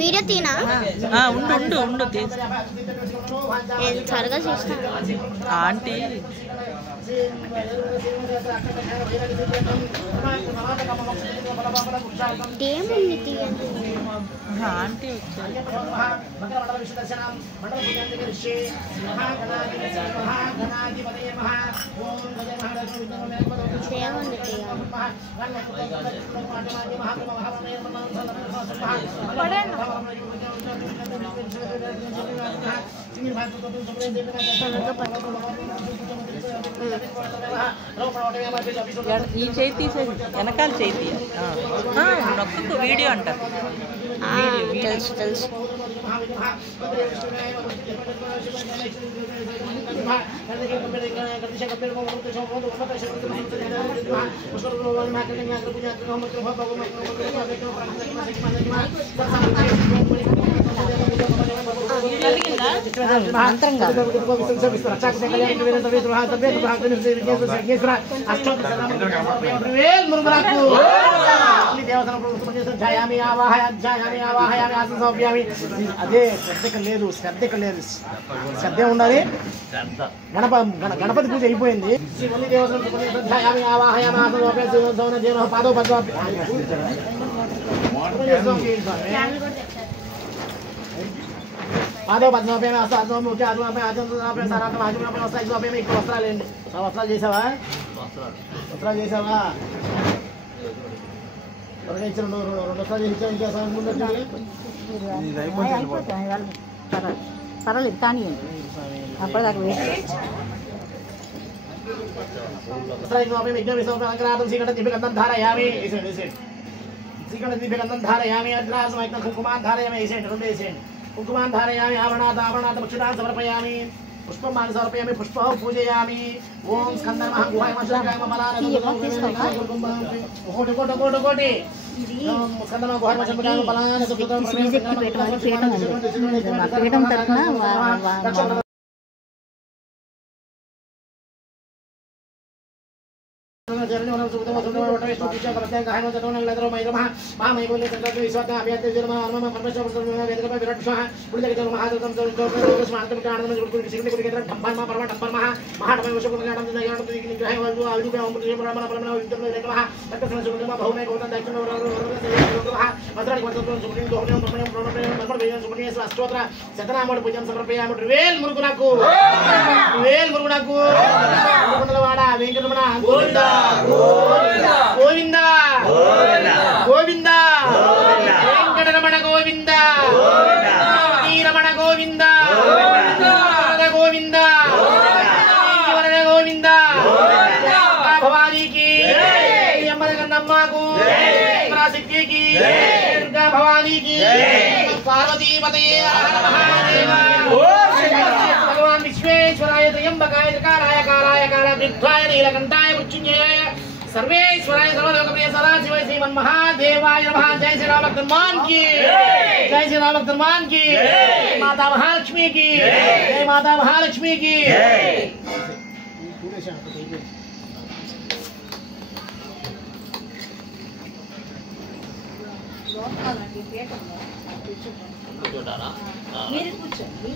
Video తీనా ఉండు త్వరగా చూస్తా ఆంటీ ఏముంది తీయండి ఆంటీ ఏముంది ఈ చేయి తీసేది వెనకాల చేయి తీయాలి నొక్కకు వీడియో అంటారు తెలుసు తెలుసు అదే శ్రద్ధ ఉండాలి. గణపతి పూజ అయిపోయింది. పాదో పద్మోపే వస్త్రాలేండి. వస్త్రాలు చేసావా? త్వరగా ఇచ్చిన రెండు వస్త్రాలు చేసి ఇంకా పర్వాలేదు కానీ అప్పటిదాకా కుంకుమాన్ ధారయామి వేసేయండి. రెండు వేసేయండి. కుంకుమాన్ ధారయామి ఆభరణాత్ భక్షితాన్ సమర్పయామి. పుష్పమాన్ని సమర్పయామి. పుష్పం పూజయామి. ఓం స్కందర్మః గుహాయ మశకాయ మమలాన కోటి స్కందర్మః గుహాయ మశకాయ మమలాన పీఠం తరఫున గోవింద గోవింద వెంకటరమణ గోవింద రమణ గోవింద గోవింద గోవింద భవానీకి అమ్మకు శక్తికి దుర్గా భవానీకి పార్వతీపతయే భగవాన్ విశ్వేశ్వరాయ త్రయంబకాయ త్రికాలాయ కాలాయ కాలాగ్నిధ్వాయ నీలకంఠాయ మృత్యుంజయాయ सर्वेश्वराय सर्वलोकप्रिय सदाशिवाय श्रीमन महादेवाय नमः। जय श्री राम भक्त हनुमान की जय श्री राम भक्त हनुमान की माता महालक्ष्मी की जय माता महालक्ष्मी की మీరు కూర్చోండి.